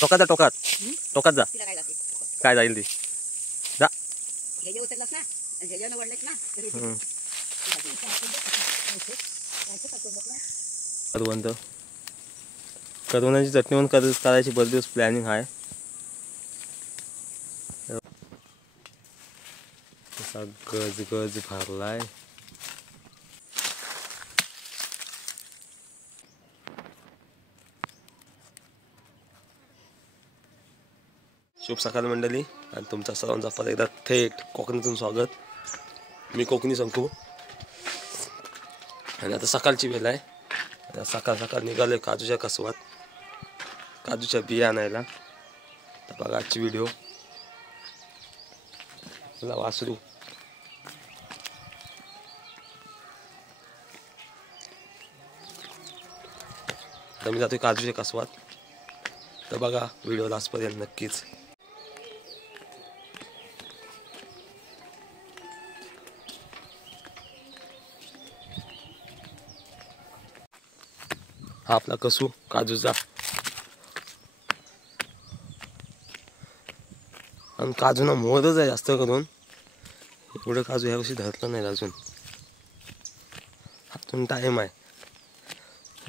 टोकात जा टोकात टोकात जा काय जाईल ती जा करवंदाची चटणी पण करायची बरेच दिवस प्लॅनिंग आहे. असा गज गज भरलाय. शुभ सकाळ मंडळी आणि तुमचा सर्वांचा परत एकदा थेट कोकणीतून स्वागत. मी कोकणी संकू आणि आता सकाळची वेळ आहे. आता सकाळ सकाळ निघाले काजूच्या कसवात काजूच्या बिया आणायला. तर बघा आजची व्हिडिओ. मला वासरू तर मी जातोय काजूच्या कसवात. तर बघा व्हिडिओ लास्टपर्यंत नक्कीच. हा आपला कसू काजूचा. आणि काजूना मोहरच आहे जास्त करून. एवढं काजू ह्या वर्षी धरलं नाही अजून. अजून टाइम आहे.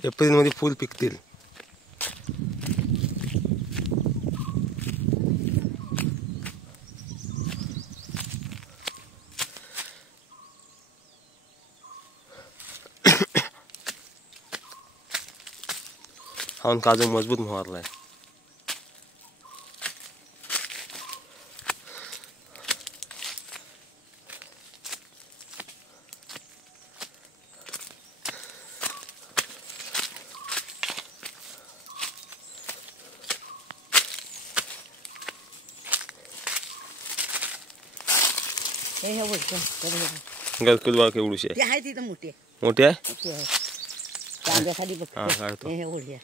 एप्रिलमध्ये फुल पिकतील. हा काजू मजबूत मोहरलाय. गरकुल बघा केवढीशी आहे. मोठी आहे. हा काढतो.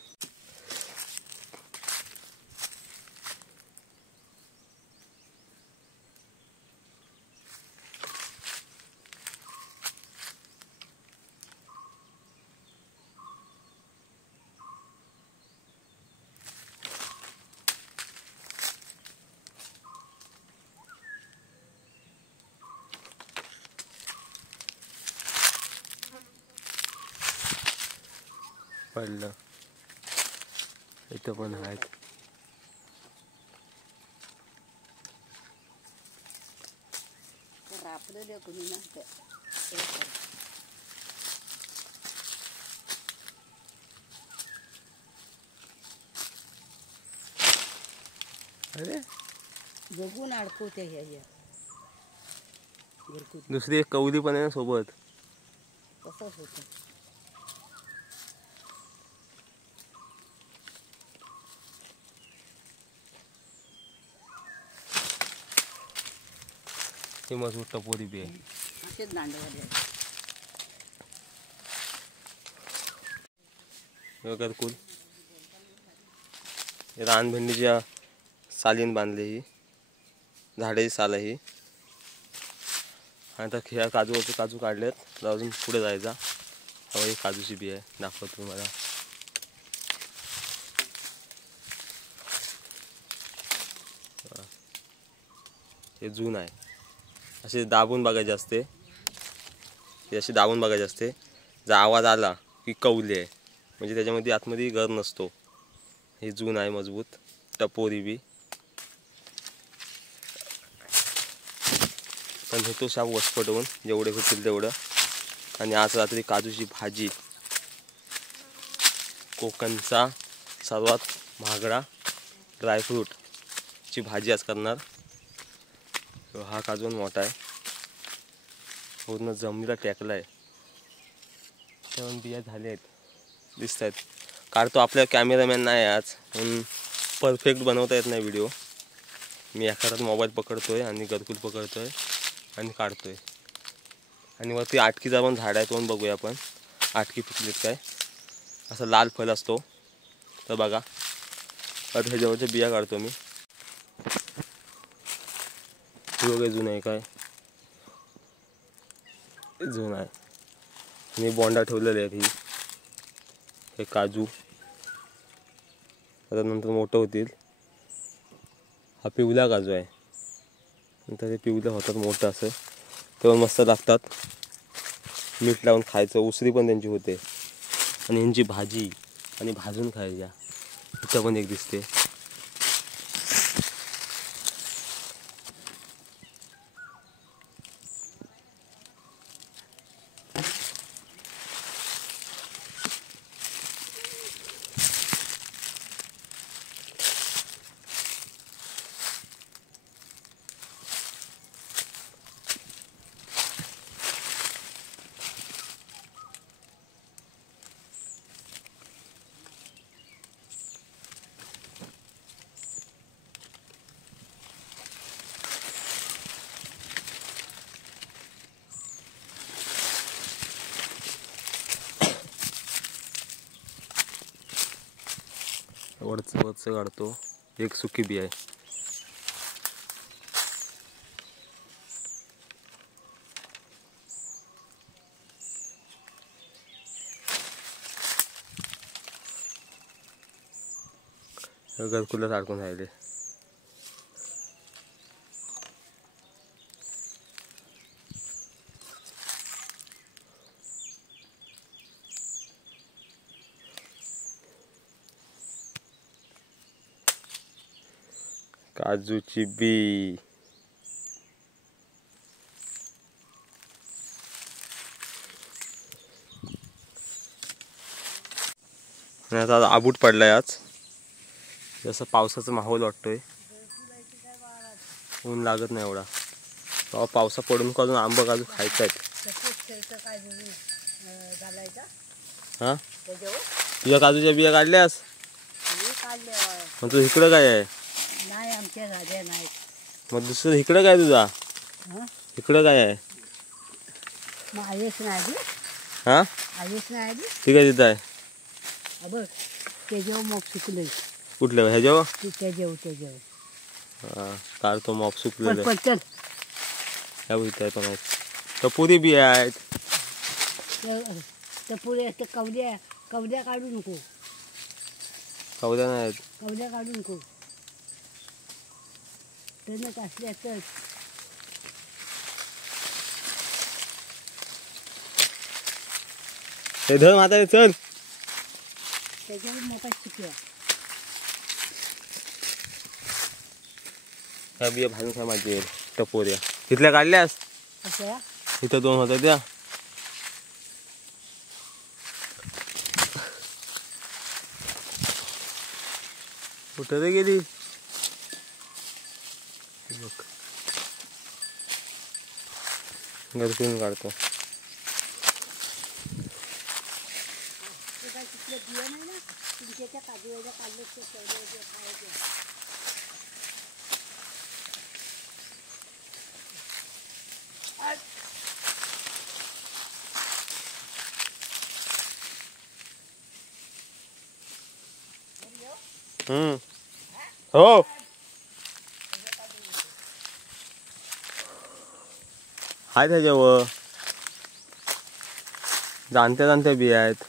पडलं इथं पण आहेत. अरे बघून अडकवते. दुसरी एक कवली पण आहे ना सोबत. तसंच होतं. ही मजबूत टपोरी बी आहे. असेच दांडवाले आहेत. गरकुल रानभेंडीच्या सालीन बांधली. ही झाडाची साल आहे ही. आता ह्या काजूवरचे काजू काढलेत. तर अजून पुढे जायचा. हवा ही काजूची बी आहे. दाखवतो तुम्हाला. हे जून आहे. असे दाबून बघायचे असते. हे असे दाबून बघायचे असते. जर आवाज आला की कवली आहे म्हणजे त्याच्यामध्ये आतमध्ये गर नसतो. हे जून आहे मजबूत टपोरी बी. पण हे तो शाप वसपटवून जेवढे होतील तेवढं. आणि आज रात्री काजूची भाजी. कोकणचा सर्वात महागडा ड्रायफ्रूटची भाजी आज करणार. हा काजू मोठा आहे. पूर्ण जमिनीला टेकला आहे. त्यामुळे बिया झाल्या आहेत दिसत आहेत. काढतो. आपल्या कॅमेरामॅन नाही आज म्हणून परफेक्ट बनवता येत नाही व्हिडिओ. मी एखादा मोबाईल पकडतोय आणि गरकुल पकडतोय आणि काढतोय. आणि वरती आटकीचा पण झाड आहे. तो पण बघूया आपण आटकी पिकलीत काय. असा लाल फळ असतो. तर बघा आता ह्याच्यावरच्या बिया काढतो मी. वगैरे जुनं आहे काय जुनं आहे. मी बोंडा ठेवलेले आहेत. हे काजू आता नंतर मोठं होतील. हा पिवला काजू आहे. नंतर हे पिवलं होतात मोठं असं, तेव्हा मस्त लागतात. मीठ लावून खायचं, उसरी पण त्यांची होते. आणि यांची भाजी आणि भाजून खायच्या, इथं पण एक दिसते. वरचं वरचं काढतो, एक सुकी बी आहे. घरकुलच अडकून राहिले. काजूची बी. आणि आता आबूट पडलाय आज, जसं पावसाचा माहोल वाटतोय. ऊन लागत नाही एवढा. तेव्हा पावसा पडून काजून आंबा काजू खायचा आहेत. हा, तुझ्या काजूच्या बिया काढल्यास? मग तू इकडं काय आहे? नाही, आमच्या झाड्या नाही. मग दुसरं इकडं काय तुझा? इकडं काय आहे? मग आलीच नाही. हा, आलीच नाही. ठीक आहे, तिथं आहे. बघ, त्याच्यावर मग सुकलंय. कुठलं ह्याच्यावर? त्याच्यावर हा, काढतो मॉप सुकलेलं. पटकन ह्या इथं आहे पण आहेत. टपोरी बी आहेत. पुढे कवड्या काढू नको. कवद्या नाही आहेत. कवड्या काढू नको. टणक असल्या तर ते धर म्हातारे, चल. त्याच्यावर मोठा चिकल्या. ह्या बिया भाजून काय माझी आहे टपोऱ्या. तिथल्या काढल्यास? कशा? इथं 2 होत्या त्या. कुठं रे गेली? बघ, घरकुन काढतो. बिया नाही ना तुमच्या त्या काजूच्या काढले ते खायचे. हो, हाय त्याच्यावर जाणत्या बिया आहेत.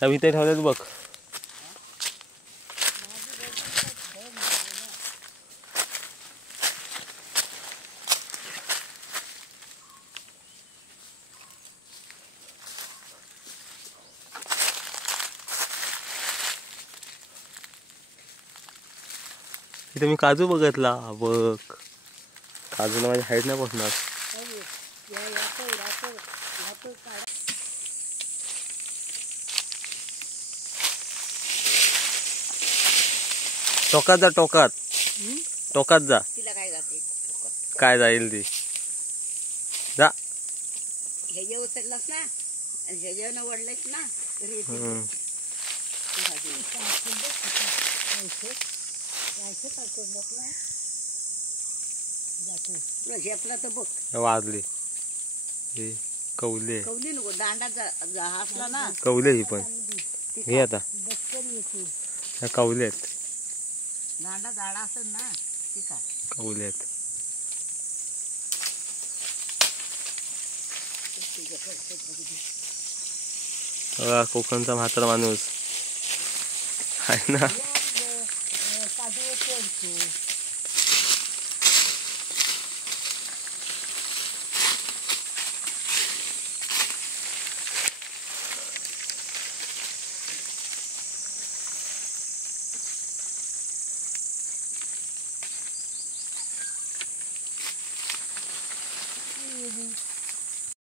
त्या इथे ठेवल्यात बघ. इथे मी काजू बघितला. बघ, काजूला माझी हाईट नाही पोचणार. टोकात जा, टोकात जा. तिला काय जाते? काय जाईल ती? जा. ह्याच्या उतरलास ना, आणि ह्याच्यावर वडलाच ना, तरी झेपला तर बघ. वाजली. कौले कवली नको दांडा असला ना कौले ही पण घे आता ह्या कौले आहेत दांडा जाडा असेल ना ठीक आहे. कौले आहेत. बघा कोकणचा म्हातारा माणूस आहे ना.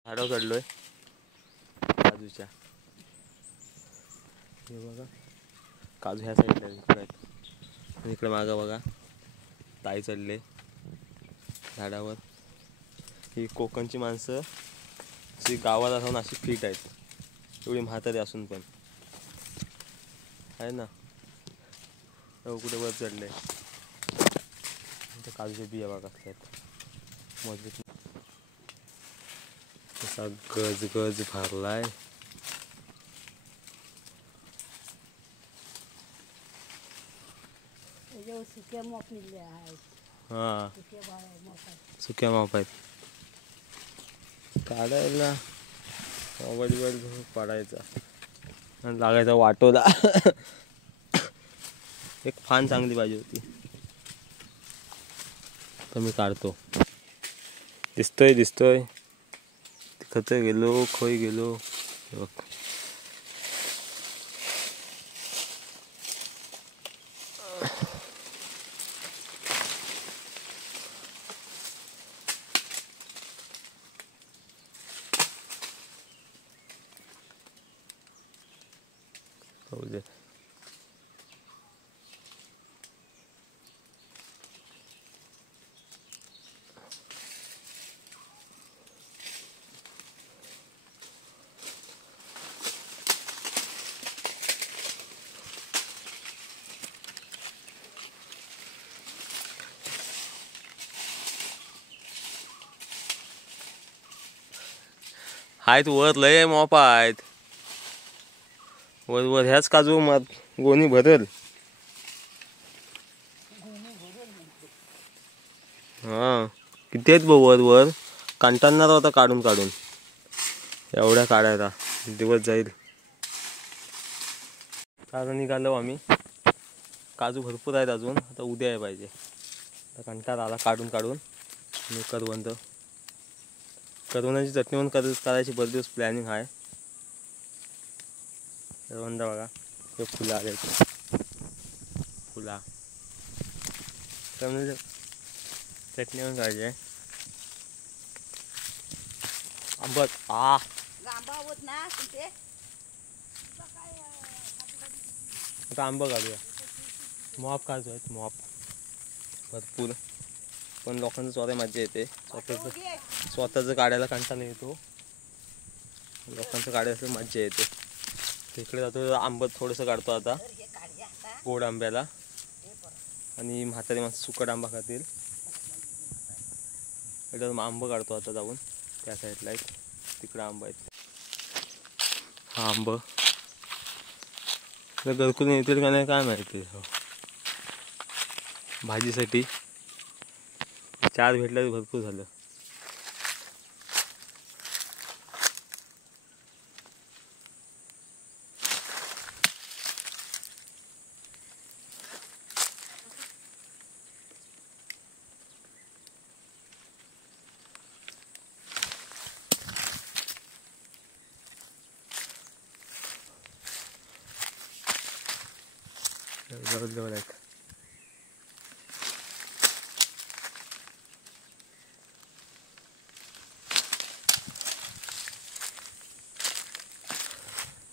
झाडावर चढलोय काजूच्या. हे बघा काजू ह्या साईडला इकडे आहेत आणि इकडे मागं बघा ताई चढले झाडावर. ही कोकणची माणसं अशी गावात राहून अशी फिट आहेत एवढी म्हातारी असून पण आहे ना. कुठे वर चढले काजूच्या बिया बघा असल्यात मजबूत. असा गज गज भरलाय. हा सुक्या माप आहेत. काढायला मोबाईल पडायचा आणि लागायचा वाटोला. एक फान चांगली पाहिजे होती तर मी काढतो. दिसतोय खच गेलो खोई गेलो. बघ आहेत वर लय मोपा आहेत. वर ह्याच काजू गोणी भरल. हा किती आहेत भाऊ वर कंटाळणार होता काढून एवढ्या काढायला दिवस जाईल. आता निघालो आम्ही. काजू भरपूर आहेत अजून. आता उद्या आहे पाहिजे. आता कंटाळा आला काढून मी करवंदाची चटणी पण करायची बरेच दिवस प्लॅनिंग आहे. करवंद बघा हे फुलं आले फुला करवंदाची चटणी पण करायची आहे. आंबट आता आंबा काढूया. मॉप काजू आहेत मॉप भरपूर. पण लोकांचं चोराय मजा येते. स्वतःचं काढायला कंटाळा येतो. लोकांचं काढायला मजा येते. तिकडे जातो आंबट थोडंसं काढतो आता गोड आंब्याला. आणि म्हातारी माणसं सुकट आंबा खातील. इकडे आंबा काढतो आता जाऊन त्या साईडला एक तिकडे आंबा आहेत. हा आंबा घरकुल येतील का नाही काय माहिती. भाजीसाठी 4 भेटलं भरपूर झालं.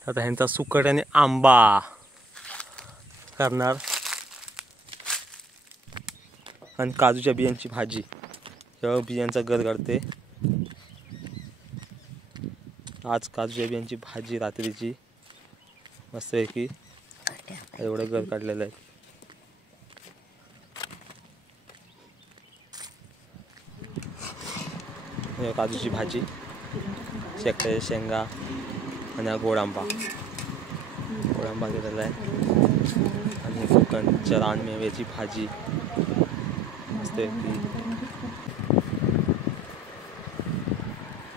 आता ह्यांचा सुकट आणि आंबा करणार आणि काजूच्या बियांची भाजी. तेव्हा बियांचा गर काढते. आज काजूच्या बियांची भाजी रात्रीची मस्तपैकी एवढं गर काढलेलं आहे. काजूची भाजी शेकट्याच्या शेंगा आणि हा गोड आंबा गेलेला आहे आणि कोकणच्या रानमेव्याची भाजी मस्त ती.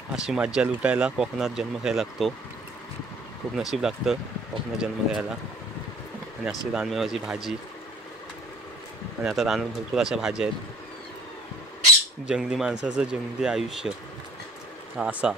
अशी मज्जा लुटायला कोकणात जन्म घ्यायला लागतो. खूप नशीब लागतं कोकणात जन्म घ्यायला. आणि अशी रानमेव्याची भाजी आणि आता रानात भरपूर अशा भाज्या आहेत. जंगली माणसाचं जंगली आयुष्य हा असा